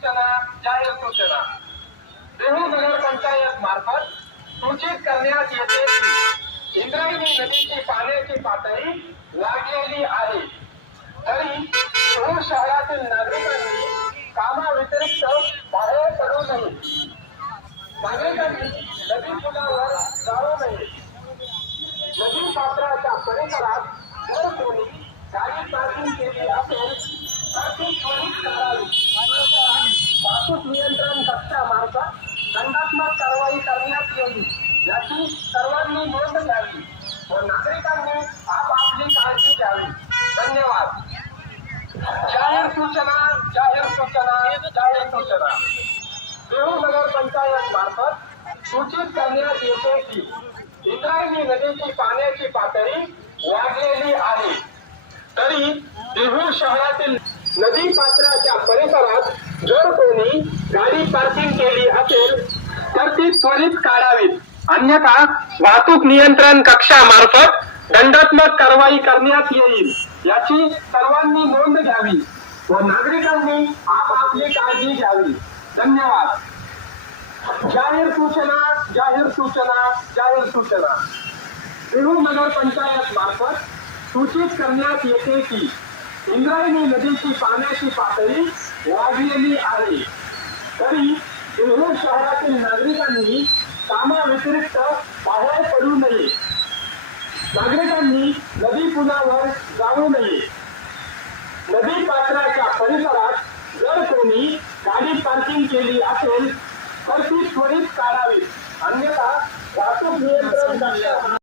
सूचना जाहीर सूचना देहू नगर पंचायत मार्फत सूचित करण्यात येते की इंद्रायणी नदीची पाण्याची पातळी वाढलेली आहे। तरी देहू शहरातील नागरिकांनी कामाव्यतिरिक्त बाहेर पडू नये। नागरिकांनी नदी पुलावर जाऊ नये। नदी पात्राच्या परिसरात जर कोणी गाडी पार्किंग केली असेल तर ती त्वरित करावी। वाहतूक नियंत्रण कक्षामार्फत दंडात्मक कारवाई करण्यात येईल याची सर्वांनी नोंद घ्यावी व नागरिकांनी आपापली काळजी घ्यावी। धन्यवाद। जाहीर सूचना जाहीर सूचना जाहीर सूचना देहू नगर पंचायत मार्फत सूचित करण्यात येते की इंद्रायणी नदीची पाण्याची पातळी वाढलेली आहे। तरी देहू शहरातील नदी पात्राच्या परिसरात जर कोणी गाडी पार्किंग केली असेल तर ती त्वरित काढावी, अन्यथा वाहतूक नियंत्रण कक्षामार्फत दंडात्मक कारवाई करण्यात येईल याची सर्वांनी नोंद घ्यावी व नागरिकांनी आपापली काळजी घ्यावी। धन्यवाद। जाहीर सूचना जाहीर सूचना जाहीर सूचना देहू नगर पंचायत मार्फत सूचित करण्यात येते की इंद्रायणी नदीची पाण्याची पातळी वाढलेली आहे। तरी देहू शहरातील नागरिकांनी कामाव्यतिरिक्त बाहेर पडू नये। नागरिकांनी नदी पुलावर जाऊ नये। नदी पात्राच्या परिसरात जर कोणी गाडी पार्किंग केली असेल तर ती त्वरित काढावी, अन्यथा वाहतूक नियंत्रण